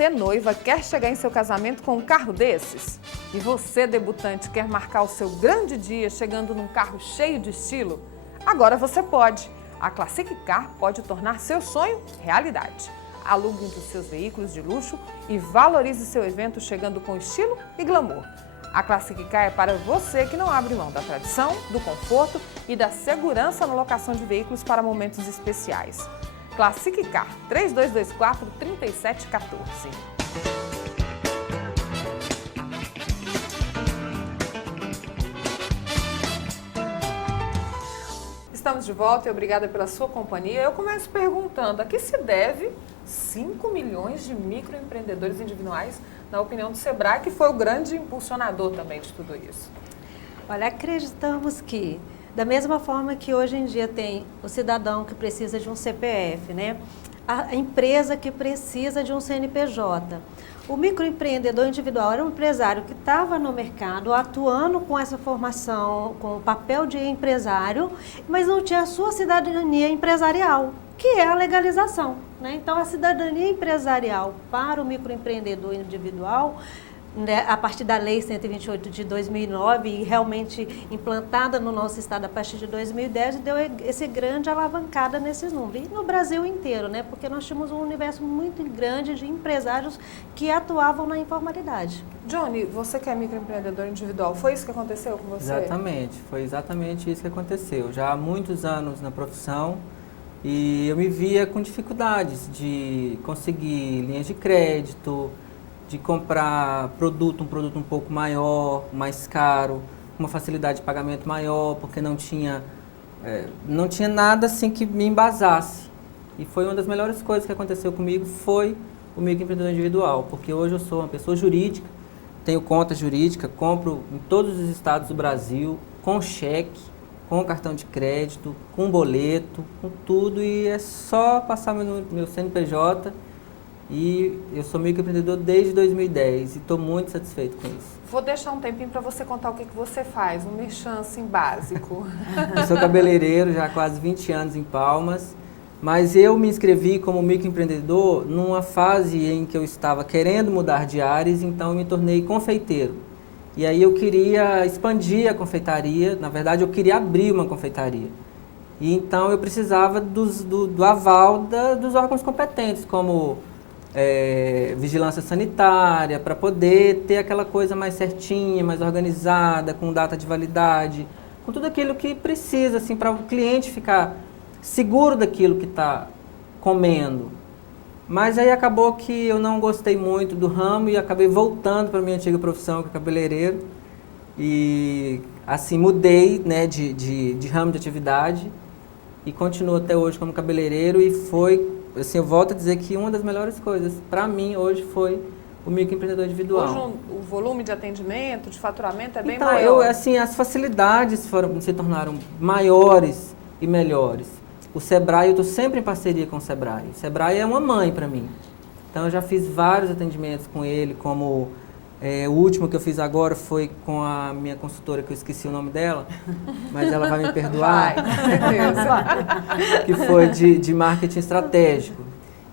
Você, noiva, quer chegar em seu casamento com um carro desses? E você, debutante, quer marcar o seu grande dia chegando num carro cheio de estilo? Agora você pode! A Classic Car pode tornar seu sonho realidade. Alugue um dos seus veículos de luxo e valorize seu evento chegando com estilo e glamour. A Classic Car é para você que não abre mão da tradição, do conforto e da segurança na locação de veículos para momentos especiais. Classic Car 3224-3714. Estamos de volta e obrigada pela sua companhia. Eu começo perguntando, a que se deve 5 milhões de microempreendedores individuais, na opinião do Sebrae, que foi o grande impulsionador também de tudo isso? Olha, acreditamos que, da mesma forma que hoje em dia tem o cidadão que precisa de um CPF, né? A empresa que precisa de um CNPJ. O microempreendedor individual era um empresário que estava no mercado, atuando com essa formação, com o papel de empresário, mas não tinha a sua cidadania empresarial, que é a legalização, né? Então, a cidadania empresarial para o microempreendedor individual, né, a partir da Lei 128 de 2009 e realmente implantada no nosso estado a partir de 2010, deu esse grande alavancada nesses números. E no Brasil inteiro, né, porque nós tínhamos um universo muito grande de empresários que atuavam na informalidade. Johnny, você que é microempreendedor individual, foi isso que aconteceu com você? Exatamente, foi exatamente isso que aconteceu. Já há muitos anos na profissão e eu me via com dificuldades de conseguir linhas de crédito, de comprar um produto um pouco maior, mais caro, uma facilidade de pagamento maior, porque não tinha nada assim que me embasasse. E foi uma das melhores coisas que aconteceu comigo, foi o microempreendedor individual, porque hoje eu sou uma pessoa jurídica, tenho conta jurídica, compro em todos os estados do Brasil, com cheque, com cartão de crédito, com boleto, com tudo, e é só passar meu CNPJ. E eu sou microempreendedor desde 2010 e estou muito satisfeito com isso. Vou deixar um tempinho para você contar o que você faz, um merchan assim básico. Eu sou cabeleireiro já há quase 20 anos em Palmas, mas eu me inscrevi como microempreendedor numa fase em que eu estava querendo mudar de áreas, então eu me tornei confeiteiro. E aí eu queria expandir a confeitaria, na verdade eu queria abrir uma confeitaria. E então eu precisava do aval dos órgãos competentes, como vigilância sanitária, para poder ter aquela coisa mais certinha, mais organizada, com data de validade, com tudo aquilo que precisa, assim, para o cliente ficar seguro daquilo que está comendo. Mas aí acabou que eu não gostei muito do ramo e acabei voltando para a minha antiga profissão, que é cabeleireiro. E assim, mudei, né, de ramo de atividade e continuo até hoje como cabeleireiro e foi, assim, eu volto a dizer que uma das melhores coisas para mim hoje foi o microempreendedor individual. Hoje o volume de atendimento, de faturamento é bem então, maior. Assim, as facilidades se tornaram maiores e melhores. O Sebrae, eu estou sempre em parceria com o Sebrae. O Sebrae é uma mãe para mim. Então, eu já fiz vários atendimentos com ele, como o último que eu fiz agora foi com a minha consultora, que eu esqueci o nome dela, mas ela vai me perdoar. Vai, com certeza. Que foi de marketing estratégico.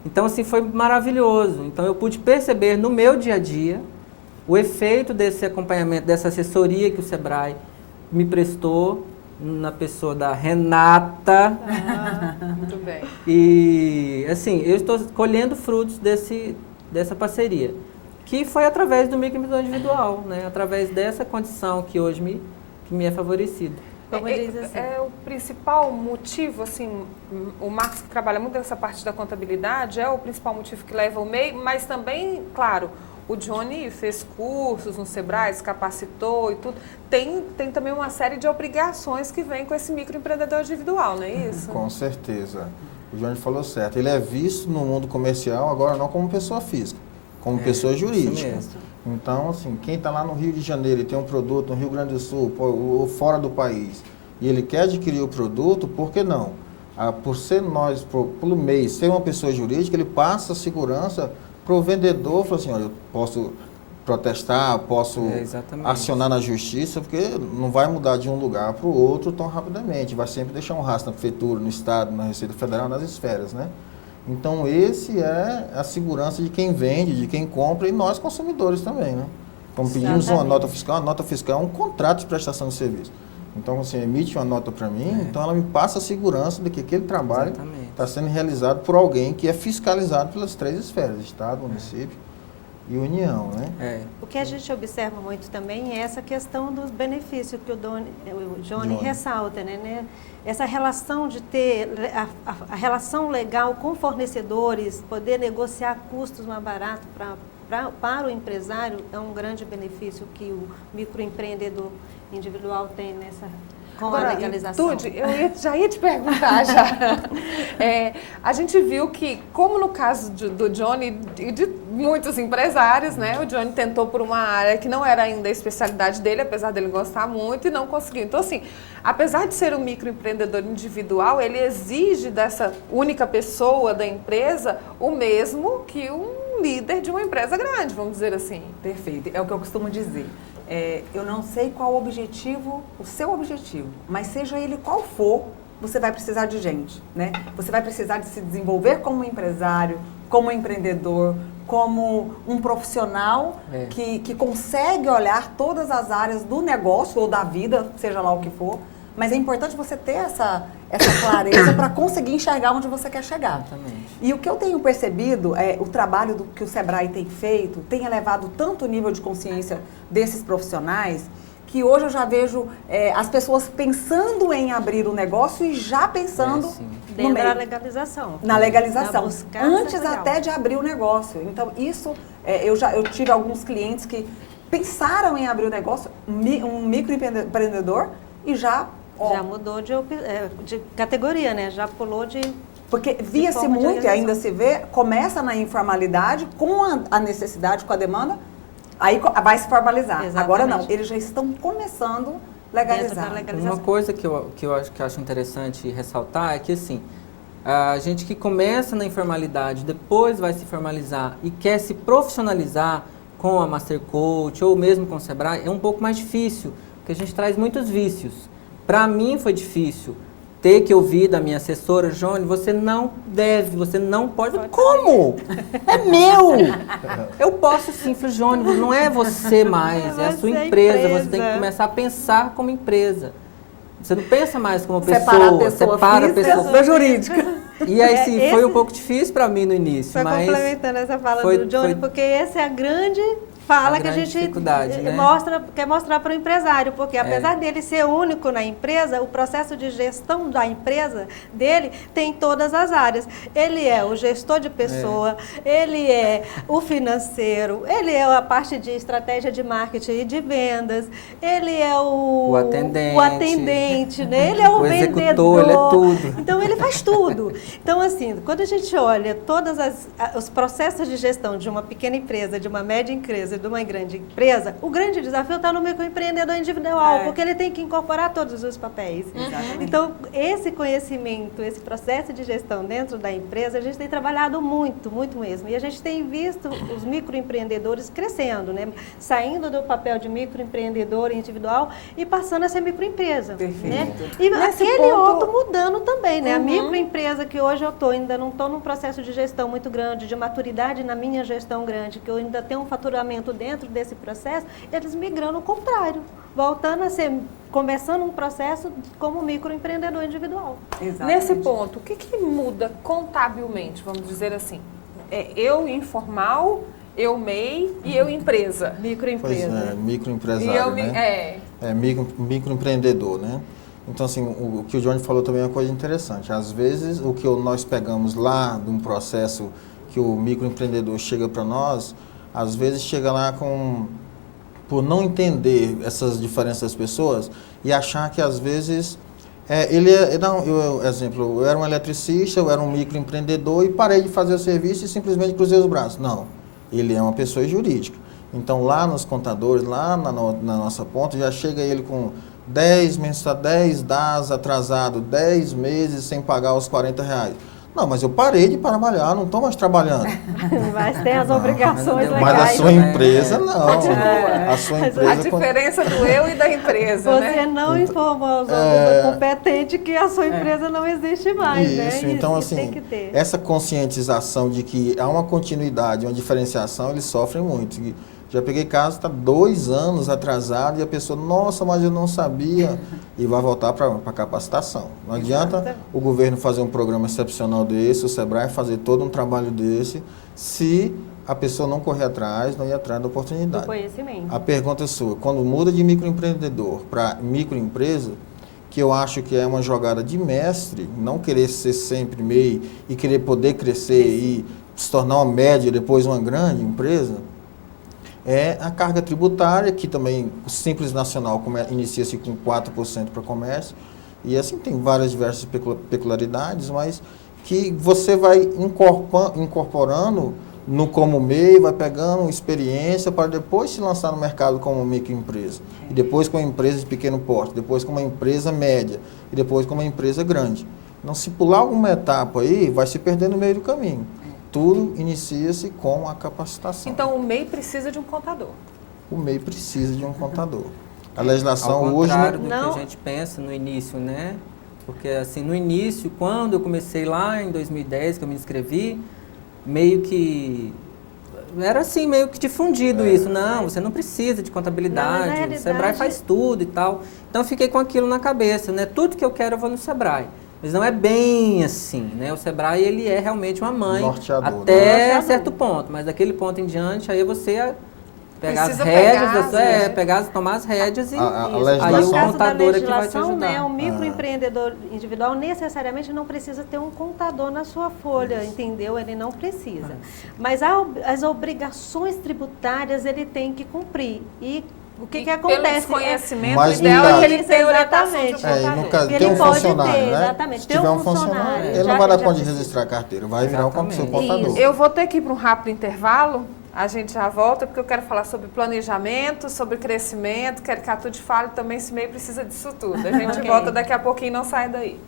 Então, assim, foi maravilhoso. Então, eu pude perceber no meu dia a dia o efeito desse acompanhamento, dessa assessoria que o Sebrae me prestou, na pessoa da Renata. Muito bem. E, assim, eu estou colhendo frutos dessa parceria, que foi através do microempreendedor individual, né? Através dessa condição que hoje que me é favorecida. É o principal motivo, assim, o Marcos, que trabalha muito nessa parte da contabilidade, é o principal motivo que leva o MEI, mas também, claro, o Johnny fez cursos no Sebrae, se capacitou e tudo. Tem também uma série de obrigações que vem com esse microempreendedor individual, não é isso? Com certeza. O Johnny falou certo. Ele é visto no mundo comercial agora não como pessoa física, como pessoa jurídica. Então, assim, quem está lá no Rio de Janeiro e tem um produto no Rio Grande do Sul ou fora do país e ele quer adquirir o produto, por que não? Por ser pelo MEI, ser uma pessoa jurídica, ele passa a segurança para o vendedor, fala assim, olha, eu posso protestar, posso acionar na justiça, porque não vai mudar de um lugar para o outro tão rapidamente, vai sempre deixar um rastro na prefeitura, no estado, na Receita Federal, nas esferas, né? Então, esse é a segurança de quem vende, de quem compra e nós consumidores também, né? Como pedimos uma nota fiscal, a nota fiscal é um contrato de prestação de serviço. Então, você emite uma nota para mim, então ela me passa a segurança de que aquele trabalho está sendo realizado por alguém que é fiscalizado pelas 3 esferas, Estado, município e União, né? O que a gente observa muito também é essa questão dos benefícios que o Johnny ressalta, né? Essa relação de ter a relação legal com fornecedores, poder negociar custos mais baratos para o empresário é um grande benefício que o microempreendedor individual tem com a legalização. Tude, já ia te perguntar já. A gente viu que, como no caso do Johnny e de muitos empresários, né? O Johnny tentou por uma área que não era ainda a especialidade dele, apesar dele gostar muito, e não conseguiu. Então, assim, apesar de ser um microempreendedor individual, ele exige dessa única pessoa da empresa o mesmo que um líder de uma empresa grande, vamos dizer assim. Perfeito. É o que eu costumo dizer. Eu não sei qual o seu objetivo, mas seja ele qual for, você vai precisar de gente, né? Você vai precisar de se desenvolver como empresário, como empreendedor, como um profissional que consegue olhar todas as áreas do negócio ou da vida, seja lá o que for, mas é importante você ter essa clareza para conseguir enxergar onde você quer chegar. Exatamente. E o que eu tenho percebido é o trabalho que o Sebrae tem feito, tem elevado tanto o nível de consciência desses profissionais, que hoje eu já vejo as pessoas pensando em abrir o negócio e já pensando dentro da legalização. Na legalização, antes sensorial. até de abrir o negócio. Então, isso, eu tive alguns clientes que pensaram em abrir o negócio, um microempreendedor, e já mudou de categoria, né? Já pulou de... Porque via-se muito, e ainda se vê, começa na informalidade, com a necessidade, com a demanda, aí vai se formalizar. Exatamente. Agora não, eles já estão começando a legalizar. Uma coisa que eu acho interessante ressaltar é que, assim, a gente que começa na informalidade, depois vai se formalizar e quer se profissionalizar com a Master Coach ou mesmo com o Sebrae, é um pouco mais difícil, porque a gente traz muitos vícios. Para mim foi difícil ter que ouvir da minha assessora, Johnny, você não deve, você não pode. Como? É meu! Eu posso sim, falei, Johnny, não é você mais, é a sua empresa. Você tem que começar a pensar como empresa. Você não pensa mais como pessoa, separa a pessoa jurídica. E aí foi um pouco difícil para mim no início, Só mas complementando essa fala do Johnny, porque essa é a grande fala que a gente quer mostrar para o empresário, porque apesar dele ser único na empresa, o processo de gestão da empresa dele tem todas as áreas. Ele é o gestor de pessoa, ele é o financeiro, ele é a parte de estratégia de marketing e de vendas, ele é o atendente, né? Ele é o vendedor, ele é tudo. Então ele faz tudo. Então assim, quando a gente olha todos os processos de gestão de uma pequena empresa, de uma média empresa, de uma grande empresa, o grande desafio está no microempreendedor individual, porque ele tem que incorporar todos os papéis. Exatamente. Então, esse conhecimento, esse processo de gestão dentro da empresa, a gente tem trabalhado muito, muito mesmo. E a gente tem visto os microempreendedores crescendo, né? Saindo do papel de microempreendedor individual e passando a ser microempresa. Perfeito. Né? E aquele outro mudando também, né? A microempresa que hoje eu ainda não estou num processo de gestão muito grande, de maturidade na minha gestão grande, que eu ainda tenho um faturamento dentro desse processo, eles migrando ao contrário, voltando a ser, começando um processo como microempreendedor individual. Exatamente. Nesse ponto, o que muda contabilmente, vamos dizer assim? Eu informal, eu MEI e eu empresa. Microempresa. Pois microempresário, né? Microempreendedor, né? Então, assim, o que o Johnny falou também é uma coisa interessante. Às vezes, o que nós pegamos lá de um processo que o microempreendedor chega para nós, às vezes chega lá por não entender essas diferenças das pessoas e achar que às vezes eu era um eletricista, eu era um microempreendedor e parei de fazer o serviço e simplesmente cruzei os braços. Não, ele é uma pessoa jurídica. Então lá nos contadores, lá na nossa ponta, já chega ele com 10 DAS atrasado, 10 meses sem pagar os R$40. Não, mas eu parei de trabalhar, não estou mais trabalhando. Mas tem as obrigações legais. Mas a sua empresa não. A sua A empresa... diferença do eu e da empresa, Você não informou os órgãos competentes consciente que a sua empresa não existe mais, né? Isso, então Isso assim, tem que ter. essa conscientização de que há uma continuidade, uma diferenciação, eles sofrem muito. E já peguei caso, está 2 anos atrasado e a pessoa, nossa, mas eu não sabia, e vai voltar para a capacitação. Não adianta o governo fazer um programa excepcional desse, o Sebrae fazer todo um trabalho desse, se a pessoa não correr atrás, não ir atrás da oportunidade. Do conhecimento. A pergunta é sua, quando muda de microempreendedor para microempresa, que eu acho que é uma jogada de mestre, não querer ser sempre MEI e querer poder crescer e se tornar uma média, depois uma grande empresa, é a carga tributária, que também o Simples Nacional inicia-se com 4% para comércio, e assim tem várias diversas peculiaridades, mas que você vai incorporando no como MEI, vai pegando experiência para depois se lançar no mercado como microempresa. E depois com uma empresa de pequeno porte, depois com uma empresa média, e depois com uma empresa grande. Então, se pular alguma etapa aí, vai se perder no meio do caminho. Tudo inicia-se com a capacitação. Então, o MEI precisa de um contador. O MEI precisa de um contador. A legislação Ao hoje... contrário do que a gente pensa no início, né? Porque, assim, no início, quando eu comecei lá em 2010, que eu me inscrevi, meio que... Era assim, meio que difundido isso. Não, você não precisa de contabilidade, o Sebrae faz tudo e tal. Então, eu fiquei com aquilo na cabeça, né? Tudo que eu quero, eu vou no Sebrae. Mas não é bem assim, né? O Sebrae, ele é realmente uma mãe norteador, até certo ponto. Mas daquele ponto em diante, aí você pegar as rédeas, tomar as rédeas e aí o contador é que vai te ajudar. Né, o microempreendedor individual necessariamente não precisa ter um contador na sua folha, entendeu? Ele não precisa. Mas as obrigações tributárias ele tem que cumprir. E o que acontece? Pelo desconhecimento, mas o ideal é que ele tenha orientação de um contador. no caso, Ele tem um pode funcionário, ter, né? exatamente. Se tiver um funcionário, ele não vai dar conta de registrar a carteira, vai virar um seu contador. Eu vou ter que ir para um rápido intervalo, a gente já volta, porque eu quero falar sobre planejamento, sobre crescimento, quero que a Tude fale também se MEI precisa disso tudo. A gente volta daqui a pouquinho, não sai daí.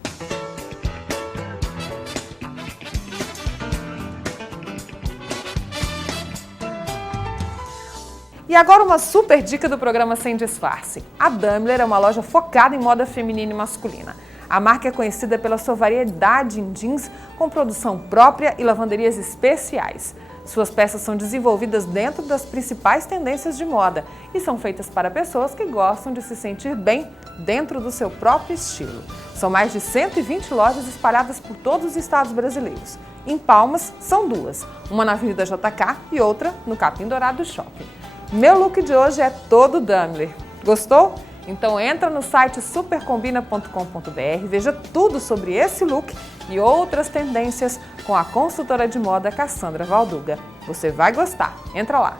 E agora uma super dica do programa Sem Disfarce. A Daimler é uma loja focada em moda feminina e masculina. A marca é conhecida pela sua variedade em jeans, com produção própria e lavanderias especiais. Suas peças são desenvolvidas dentro das principais tendências de moda e são feitas para pessoas que gostam de se sentir bem dentro do seu próprio estilo. São mais de 120 lojas espalhadas por todos os estados brasileiros. Em Palmas, são 2, uma na Avenida JK e outra no Capim Dourado Shopping. Meu look de hoje é todo Daimler. Gostou? Então entra no site supercombina.com.br, veja tudo sobre esse look e outras tendências com a consultora de moda Cassandra Valduga. Você vai gostar. Entra lá.